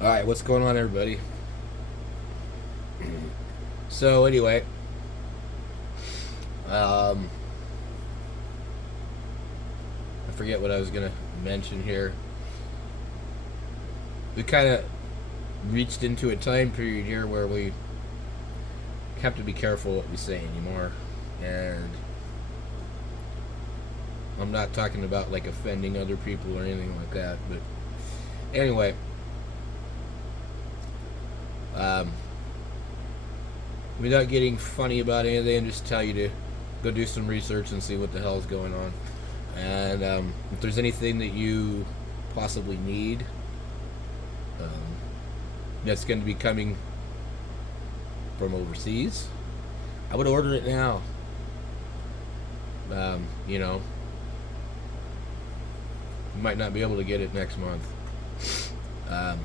Alright, what's going on, everybody? So, anyway, um, I forget what I was going to mention here. We kind of reached into a time period here where we have to be careful what we say anymore. And I'm not talking about like offending other people or anything like that. But anyway, um, without getting funny about anything, just tell you to go do some research and see what the hell is going on. And if there's anything that you possibly need, um, that's going to be coming from overseas, I would order it now. You know, you might not be able to get it next month. Um,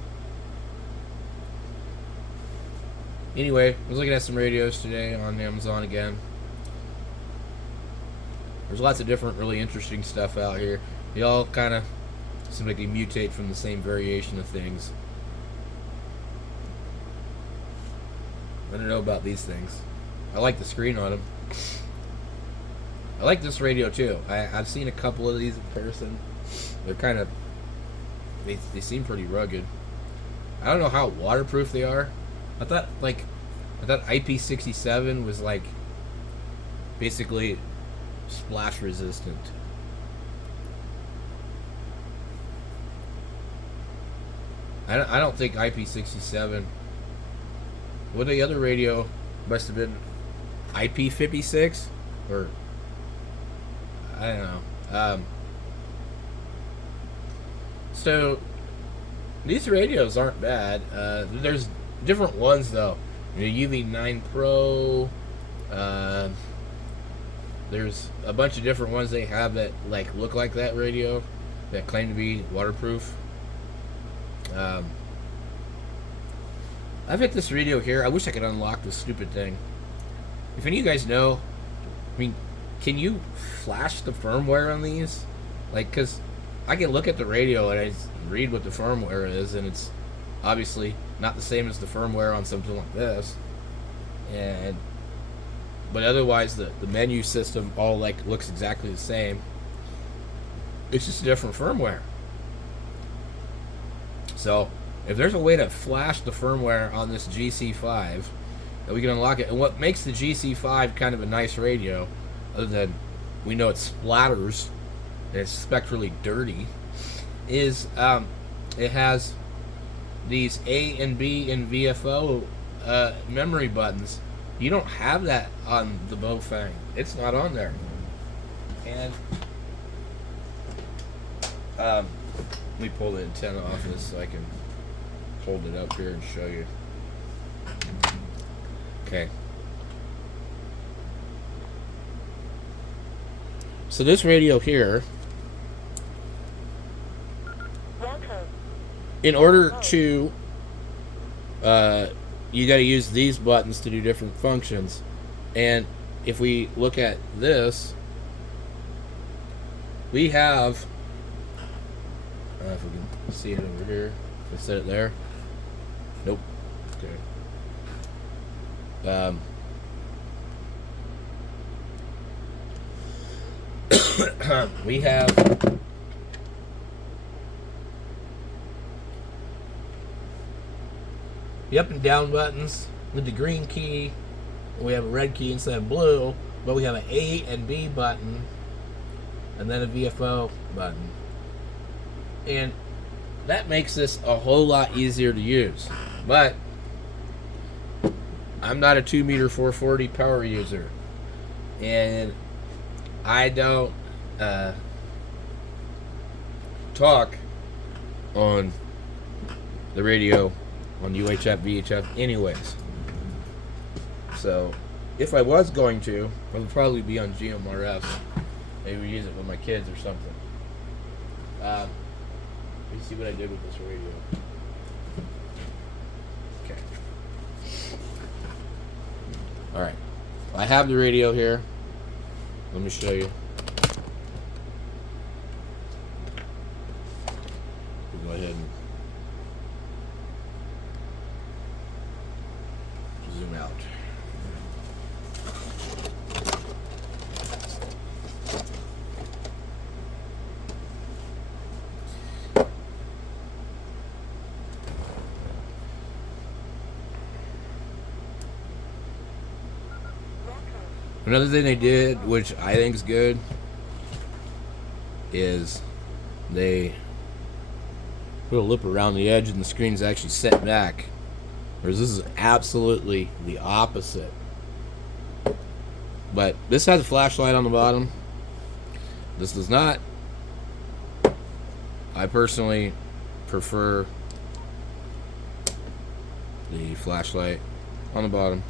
anyway, I was looking at some radios today on Amazon again. There's lots of different, really interesting stuff out here. They all kind of seem like they mutate from the same variation of things. I don't know about these things. I like the screen on them. I like this radio too. I've seen a couple of these in person. They're kind of, they seem pretty rugged. I don't know how waterproof they are. I thought IP67 was like basically splash resistant. I don't think IP67. What the other radio must have been IP56 or I don't know. So these radios aren't bad. There's different ones though. The UV9 Pro. Uh, there's a bunch of different ones they have that like look like that radio that claim to be waterproof. Um, I've hit this radio here. I wish I could unlock this stupid thing. If any of you guys know, I mean, can you flash the firmware on these? Like, because I can look at the radio and I read what the firmware is, and it's obviously not the same as the firmware on something like this. And but otherwise, the menu system all like looks exactly the same. It's just a different firmware. So if there's a way to flash the firmware on this GC5, that we can unlock it, and what makes the GC5 kind of a nice radio, other than we know it splatters and it's spectrally dirty, is it has these A and B and VFO memory buttons. You don't have that on the Baofeng. It's not on there. And let me pull the antenna off this so I can hold it up here and show you. Okay. So this radio here, in order to, you got to use these buttons to do different functions. And if we look at this, we have, I don't know if we can see it over here. If I set it there. Nope. Okay. We have the up and down buttons with the green key. We have a red key instead of blue, but we have an A and B button and then a VFO button. And that makes this a whole lot easier to use. But I'm not a 2-meter 440 power user, and I don't talk on the radio on UHF, VHF anyways. So if I was going to, I would probably be on GMRS. Maybe use it with my kids or something. Let me see what I did with this radio. Okay. Alright. I have the radio here. Let me show you. We'll go ahead and Another thing they did, which I think is good, is they put a lip around the edge and the screen is actually set back. Whereas this is absolutely the opposite. But this has a flashlight on the bottom. This does not. I personally prefer the flashlight on the bottom.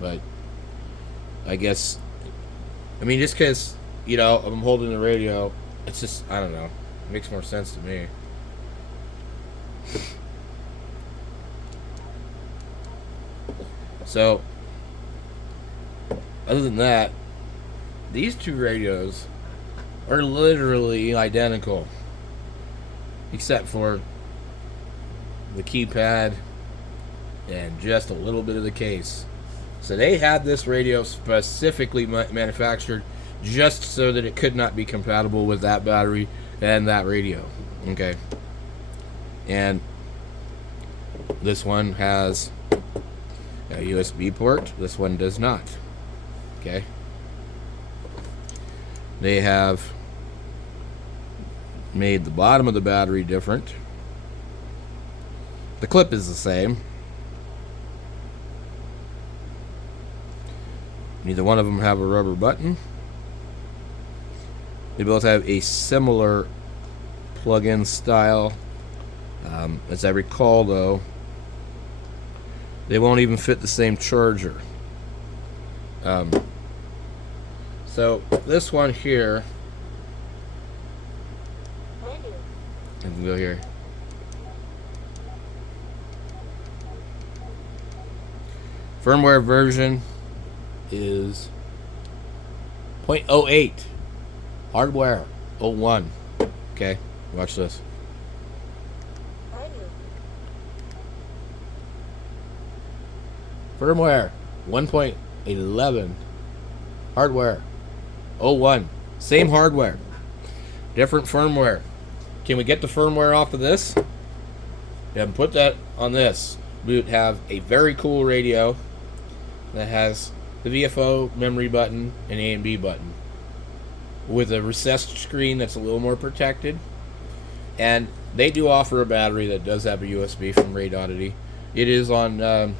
But I guess, I mean, just because, you know, I'm holding the radio, it's just, I don't know. It makes more sense to me. So, other than that, these two radios are literally identical, except for the keypad and just a little bit of the case. So they had this radio specifically manufactured just so that it could not be compatible with that battery and that radio. Okay. And this one has a USB port. This one does not. Okay. They have made the bottom of the battery different. The clip is the same. Neither one of them have a rubber button. They both have a similar plug-in style. As I recall, though, they won't even fit the same charger. So this one here, I can go here. Firmware version is 0.08. Hardware 01. Okay, watch this. Firmware 1.11. Hardware 01. Same hardware, different firmware. Can we get the firmware off of this and put that on this? We would have a very cool radio that has the VFO memory button and A and B button with a recessed screen that's a little more protected. And they do offer a battery that does have a USB from Radoddity. It is on there.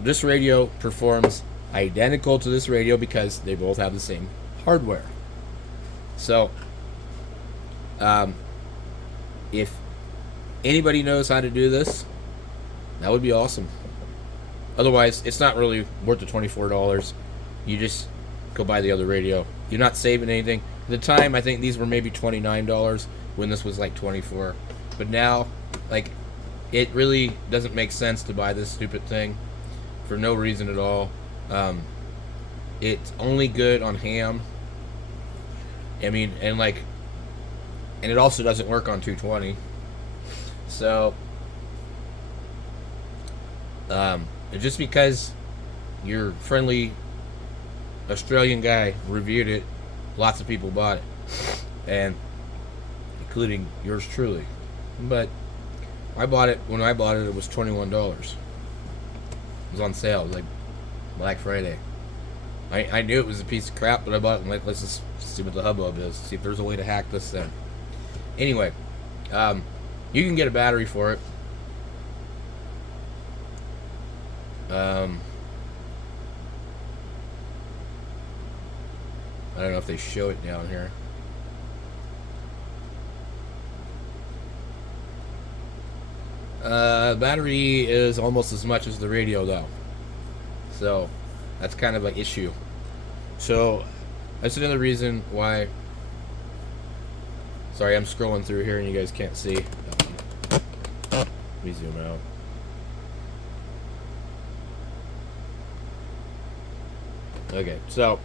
This radio performs identical to this radio because they both have the same hardware. So, if anybody knows how to do this, that would be awesome. Otherwise, it's not really worth the $24. You just go buy the other radio. You're not saving anything. At the time, I think these were maybe $29 when this was like $24. But now, like, it really doesn't make sense to buy this stupid thing for no reason at all. It's only good on ham. I mean, and it also doesn't work on 220. So, just because your friendly Australian guy reviewed it, lots of people bought it, and including yours truly. But I bought it when I bought it. It was $21. It was on sale. It was like Black Friday. I knew it was a piece of crap, but I bought it. And let's just see what the hubbub is. See if there's a way to hack this thing. Anyway, you can get a battery for it. I don't know if they show it down here. Battery is almost as much as the radio, though. So that's kind of an issue. So that's another reason why. Sorry, I'm scrolling through here and you guys can't see. Let me zoom out. Okay, so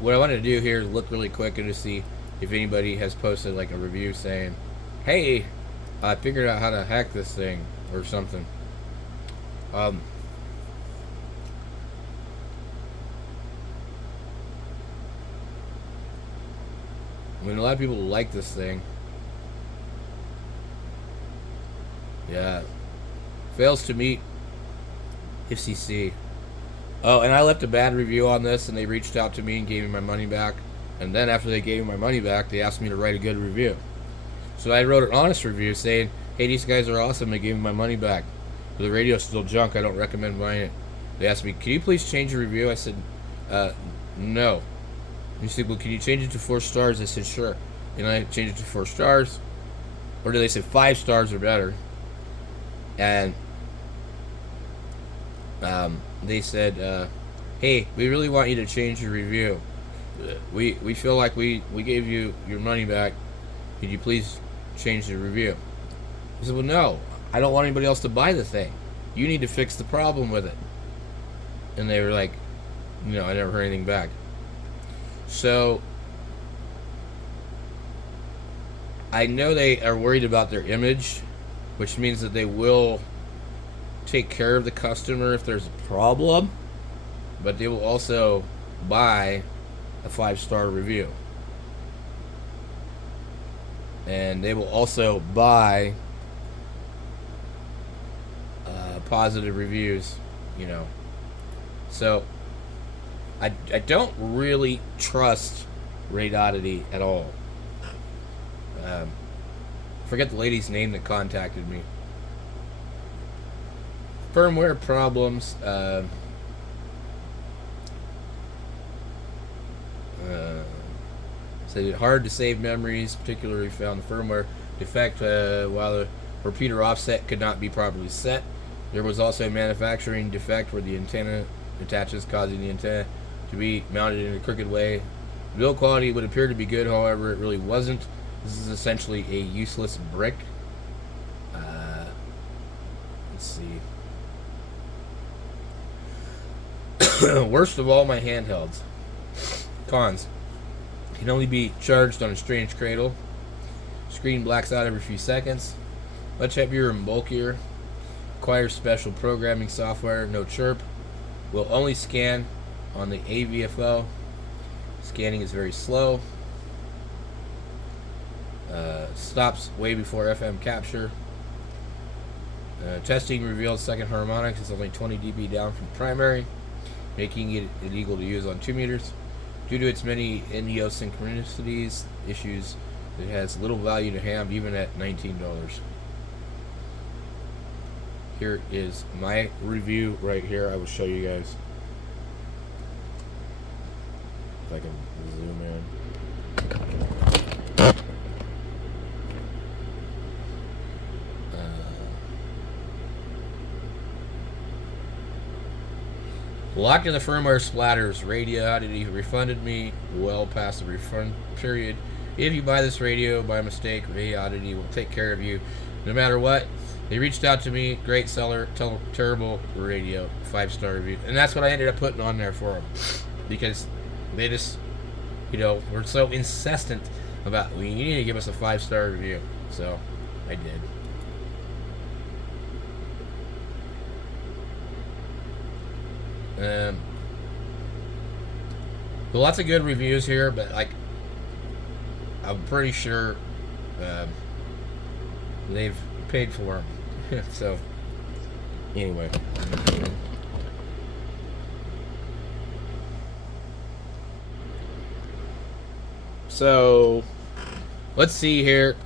what I wanted to do here is look really quick and to see if anybody has posted like a review saying, "Hey, I figured out how to hack this thing," or something. mean, a lot of people like this thing. Yeah. Fails to meet FCC. Oh, and I left a bad review on this, and they reached out to me and gave me my money back. And then after they gave me my money back, they asked me to write a good review. So I wrote an honest review saying, hey, these guys are awesome. They gave me my money back. But the radio's still junk. I don't recommend buying it. They asked me, can you please change your review? I said, no. And he said, well, can you change it to 4 stars? I said, sure. And I changed it to 4 stars. Or they said 5 stars or better. And they said, hey, we really want you to change your review. We feel like we gave you your money back. Could you please change the review? I said, well, no. I don't want anybody else to buy the thing. You need to fix the problem with it. And they were like, I never heard anything back. So I know they are worried about their image, which means that they will take care of the customer if there's a problem, but they will also buy a 5-star review. And they will also buy positive reviews, So I don't really trust Radioddity at all. Forget the lady's name that contacted me. Firmware problems. Said hard to save memories, particularly found the firmware defect while the repeater offset could not be properly set. There was also a manufacturing defect where the antenna attaches, causing the antenna to be mounted in a crooked way. Build quality would appear to be good, however, it really wasn't. This is essentially a useless brick. Let's see. Worst of all, my handhelds. Cons. Can only be charged on a strange cradle. Screen blacks out every few seconds. Much heavier and bulkier. Requires special programming software. No chirp. Will only scan on the AVFO. Scanning is very slow. Stops way before FM capture. Testing revealed second harmonics is only 20 dB down from primary, making it illegal to use on 2 meters. Due to its many idiosyncrasies issues, it has little value to ham even at $19. Here is my review right here. I will show you guys. If I can zoom in. Locked in the firmware splatters. Radioddity refunded me well past the refund period. If you buy this radio by mistake, Radioddity will take care of you no matter what. They reached out to me. Great seller. Terrible radio. 5-star review. And that's what I ended up putting on there for them. Because they just, were so insistent about, you need to give us a 5-star review. So, I did. But lots of good reviews here, but I'm pretty sure they've paid for them. So anyway, so let's see here.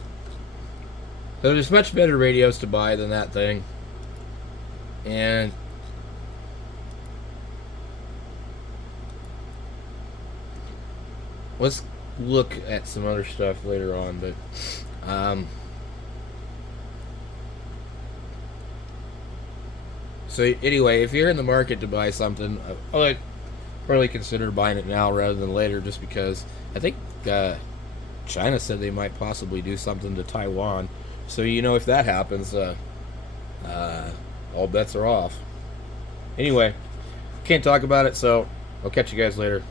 So there's much better radios to buy than that thing, and let's look at some other stuff later on, but so anyway, if you're in the market to buy something, I would probably consider buying it now rather than later, just because I think China said they might possibly do something to Taiwan. So if that happens, all bets are off. Anyway, can't talk about it, so I'll catch you guys later.